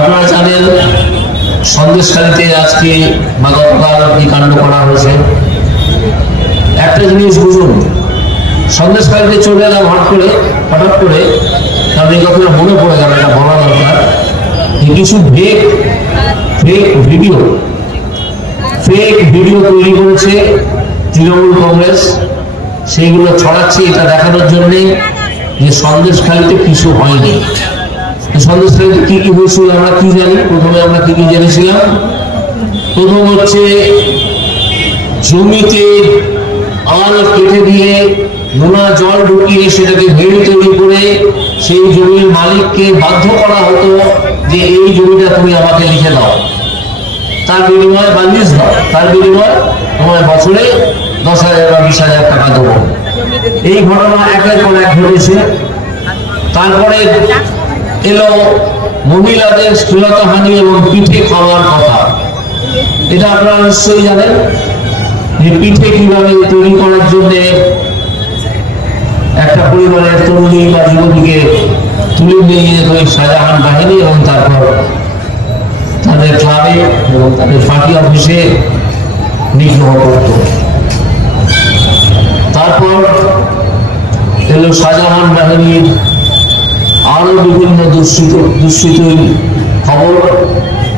আপনারা জানেন সন্দেশখালীতে আজকে বা গতকাল এই কাণ্ড করা হয়েছে। একটা জিনিস বুঝুন, সন্দেশখালীতে চলে এলাম হঠাৎ করে কারণ এই কথাটা মনে পড়ে গেল, এটা বলা দরকার। কিছু ফেক ভিডিও তৈরি করেছে তৃণমূল কংগ্রেস, সেইগুলো ছড়াচ্ছে এটা দেখানোর জন্য যে সন্দেশখালীতে কিছু হয়নি। সন্দেশখালীতে কি কি হয়েছিল আমরা কি জানি? প্রথমে আমরা কি কি জেনেছিলাম? প্রথম হচ্ছে জমিতে আল কেটে দিয়ে নোনা জল ঢুকিয়ে সেটাকে ভেড়ি তৈরি করে সেই জমির মালিককে বাধ্য করা হতো যে এই জমিটা তুমি আমাকে লিখে দাও, তার বিনিময়ে বা লিজ দাও, তার বিনিময়ে তোমার বছরে 10,000 বা 20,000 টাকা দেবো। এই ঘটনা একের পর এক ঘটেছে। তারপরে এলো মহিলাদের শ্লীলতাহানি এবং পিঠে খাওয়ার কথা। এটা আপনারা নিশ্চয়ই জানেন যে পিঠে কিভাবে তৈরি করার জন্য একটা পরিবারের তরুণী বা যুবতীকে তুলে নিয়ে যেত শাহজাহান বাহিনী এবং তারপর তাদের ক্লাবে এবং তাদের পার্টি অফিসে নিগ্রহ করত। তারপর এলো শাহজাহান বাহিনীর আরো বিভিন্ন দুষ্কৃতির খবর।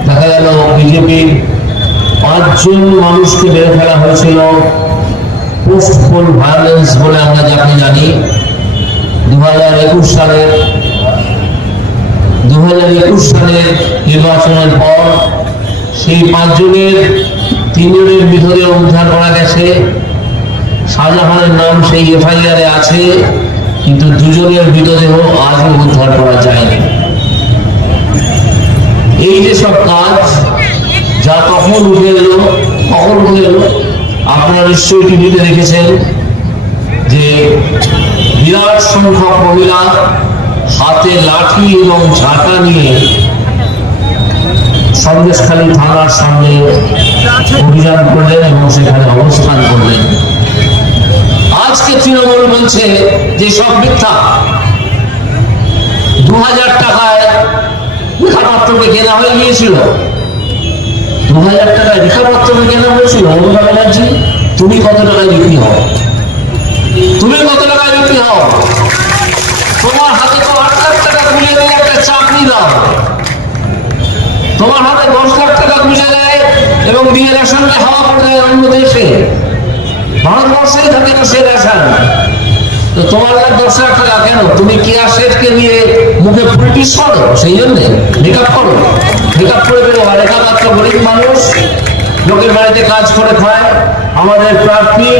দেখা গেল বিজেপির 5 জন মানুষকে মেরে ফেলা হয়েছিল পোস্ট পোল ভায়োলেন্স বলে আমরা যাকে জানি। 2021 সালের নির্বাচনের পর সেই 5 জনের 3 জনের মৃতদেহ উদ্ধার করা গেছে। শাহজাহানের নাম সেই এফআইআরে আছে, কিন্তু 2 জনের মৃতদেহ আজও উদ্ধার করা যায়নি। এই যে সব কাজ যা তখন উঠে এলো, আপনারা নিশ্চয়ই টিভিতে দেখেছেন যে বিরাট সংখ্যক মহিলা হাতে লাঠি এবং ঝাঁটা নিয়ে সন্দেশখালী থানার সামনে অভিযান করলেন এবং সেখানে অবস্থান করলেন। আজকে তৃণমূল বলছে যে সব মিথ্যা। 2000 টাকায় লেখাপত্রকে কেনা হয়ে গিয়েছিল। 2000 টাকায় লেখাপত্রকে কেনা হয়েছিল। মমতা ব্যানার্জি, তুমি কত টাকায় বিক্রি হও? তোমার হাতে তো 8 লাখ টাকা খুলে দেয় একটা চাকরি দাও, তোমার হাতে 10 লাখ টাকা খুঁজে দেয় এবং বিয়ের রেশনকে হাওয়া করে দেয় অন্য দেশে। ভারতবর্ষেই থাকে না সে রেশন, তো তোমার 10 লাখ টাকা কেন? তুমি কেয়া শেঠকে নিয়ে মুখে ফুলটিস করো, সেই জন্য মেকআপ করে বেরো। আর একামাত্র গরিব মানুষ লোকের বাড়িতে কাজ করে খায়। আমাদের প্রার্থী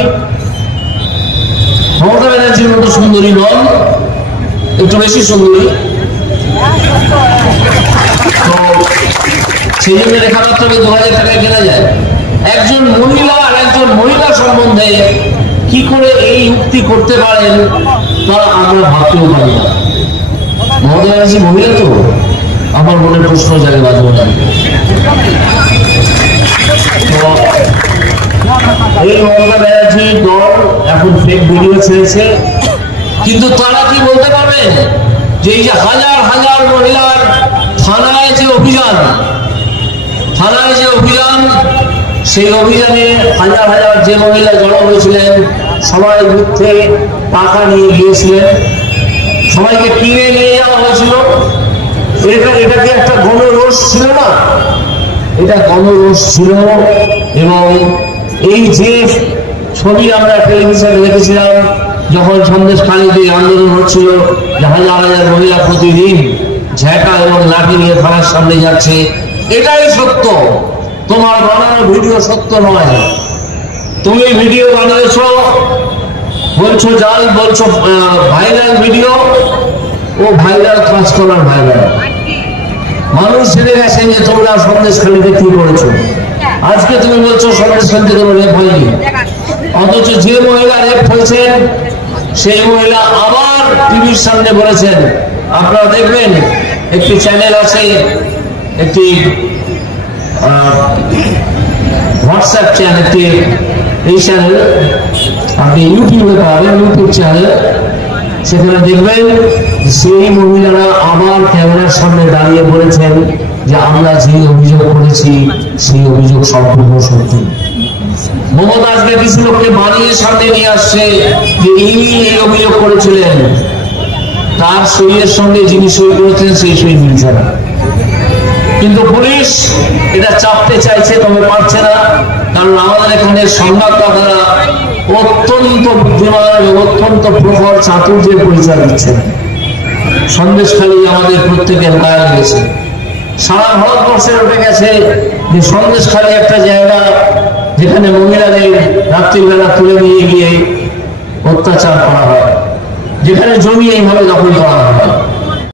মমতা ব্যানার্জির মতো সুন্দরী নন, একটু বেশি সুন্দরী, তো সেই জন্য লেখাপত্রকে 2000 টাকায় কেনা যায়। একজন মহিলা সম্বন্ধে কি করে এই উক্তি করতে পারেন তা আমরা ভাবতেও পারি না। মমতা ব্যানার্জি মহিলা তো আমার মনের প্রশ্ন জাগে মাঝে মাঝে। এই মমতা ব্যানার্জি দল এখন ফেক ভিডিও ছেড়েছে, কিন্তু তারা কি বলতে পারবেন যে এই যে হাজার হাজার মহিলার থানায় যে অভিযান, সেই অভিযানে হাজার হাজার যে মহিলা জড়ো হয়েছিলেন সবাই মিথ্যে টাকা নিয়ে গিয়েছিলেন, সবাইকে কিনে নিয়ে যাওয়া হয়েছিল। এটা কি একটা গণরোষ ছিল না? এটা গণরোষ ছিল। এবং এই যে ছবি আমরা টেলিভিশনে দেখেছিলাম যখন সন্দেশখালীতে আন্দোলন হচ্ছিল, হাজার হাজার মহিলা প্রতিদিন ঝাঁটা এবং লাঠি নিয়ে থানার সামনে যাচ্ছে, এটাই সত্য। তোমার বানানো ভিডিও সত্য নয়। তুমি ভিডিও বানিয়েছ, বলছো জাল, বলছো ভাইরাল ভিডিও, ও ভাইরাল কাজ করার ভাইরাল। মানুষ জেনে গেছেন যে তোমরা সন্দেশখালীতে কি করেছো। আজকে তুমি বলছো সন্দেশখালীতে কোনো রেপ হয়নি, অথচ যে মহিলা রেপ হয়েছেন সেই মহিলা আবার টিভির সামনে বলেছেন। আপনারা দেখবেন একটি চ্যানেল আছে, একটি হোয়াটসঅ্যাপ চ্যানেল, এই চ্যানেল আপনি ইউটিউবে পাবেন, ইউটিউব চ্যানেল সেখানে দেখবেন সেই মহিলারা আবার ক্যামেরার সামনে দাঁড়িয়ে বলেছেন যে আমরা যে অভিযোগ করেছি সেই অভিযোগ সম্পূর্ণ সত্যি। মমতা আজকে কিছু লোককে বানিয়ে সামনে নিয়ে আসছে যে ইনি এই অভিযোগ করেছিলেন, তার সইয়ের সঙ্গে যিনি সই করেছেন সেই সই মিলছে না। কিন্তু পুলিশ এটা চাপতে চাইছে, তবে পারছে না, কারণ আমাদের এখানে সংবাদদাতারা অত্যন্ত বুদ্ধিমান এবং অত্যন্ত প্রখর চাতুর্যের পরিচয় দিচ্ছেন। সন্দেশখালী আমাদের প্রত্যেকের গায়ে লেগেছে, সারা ভারতবর্ষে উঠে গেছে যে সন্দেশখালী একটা জায়গা যেখানে মহিলাদের রাত্রিবেলা তুলে নিয়ে গিয়ে অত্যাচার করা হয়, যেখানে জমি এইভাবে দখল করা হয়।